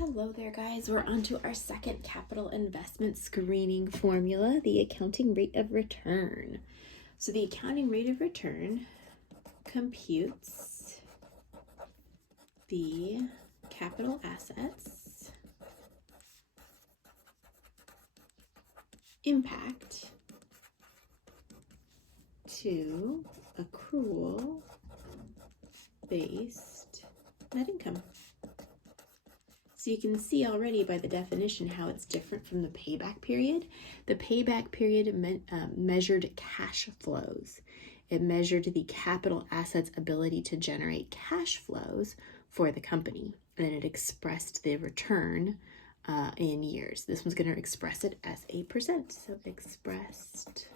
Hello there, guys. We're on to our second capital investment screening formula, the accounting rate of return. So the accounting rate of return computes the capital assets impact to accrual based net income. So you can see already by the definition how it's different from the payback period. The payback period measured cash flows. It measured the capital assets' ability to generate cash flows for the company. And then it expressed the return in years. This one's going to express it as a percent. So expressed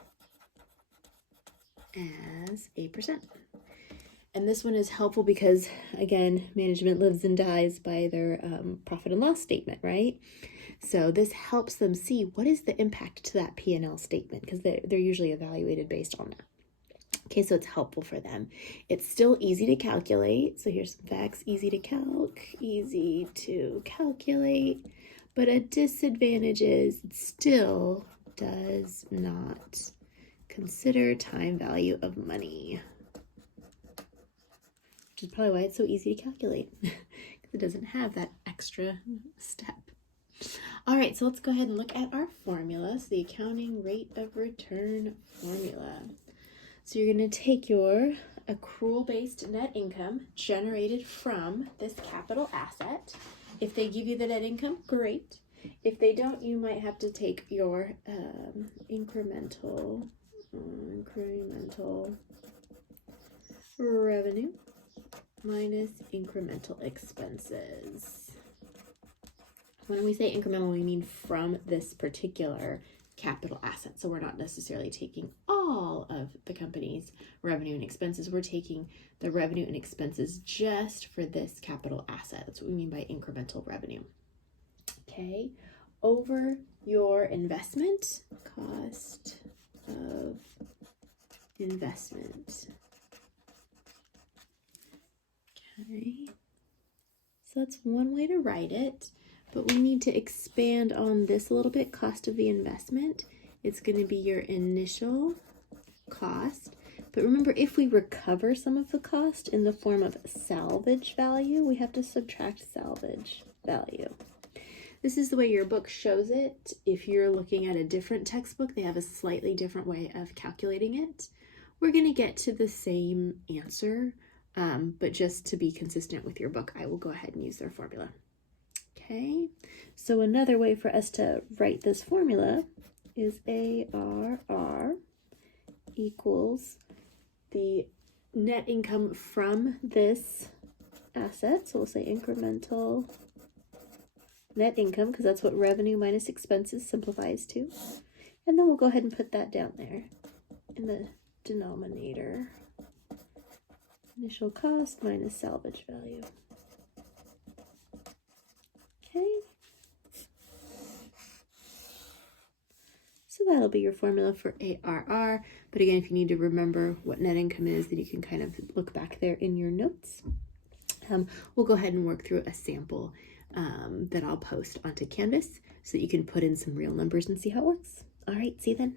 as a percent. And this one is helpful because, again, management lives and dies by their profit and loss statement, right? So this helps them see what is the impact to that P&L statement, because they're usually evaluated based on that. Okay, so it's helpful for them. It's still easy to calculate. So here's some facts. Easy to calculate. But a disadvantage is it still does not consider time value of money, which is probably why it's so easy to calculate, because it doesn't have that extra step. All right, so let's go ahead and look at our formula. So the accounting rate of return formula. So you're going to take your accrual-based net income generated from this capital asset. If they give you the net income, great. If they don't, you might have to take your incremental revenue minus incremental expenses. When we say incremental, we mean from this particular capital asset. So we're not necessarily taking all of the company's revenue and expenses. We're taking the revenue and expenses just for this capital asset. That's what we mean by incremental revenue. Okay, over your investment, cost of investment. Okay, so that's one way to write it, but we need to expand on this a little bit. Cost of the investment, it's going to be your initial cost. But remember, if we recover some of the cost in the form of salvage value, we have to subtract salvage value. This is the way your book shows it. If you're looking at a different textbook, they have a slightly different way of calculating it. We're going to get to the same answer. But just to be consistent with your book, I will go ahead and use their formula. Okay, so another way for us to write this formula is ARR equals the net income from this asset. So we'll say incremental net income, because that's what revenue minus expenses simplifies to. And then we'll go ahead and put that down there in the denominator. Initial cost minus salvage value. Okay. So that'll be your formula for ARR. But again, if you need to remember what net income is, then you can kind of look back there in your notes. We'll go ahead and work through a sample that I'll post onto Canvas so that you can put in some real numbers and see how it works. All right, see you then.